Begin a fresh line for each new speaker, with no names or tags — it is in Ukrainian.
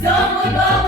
замикав.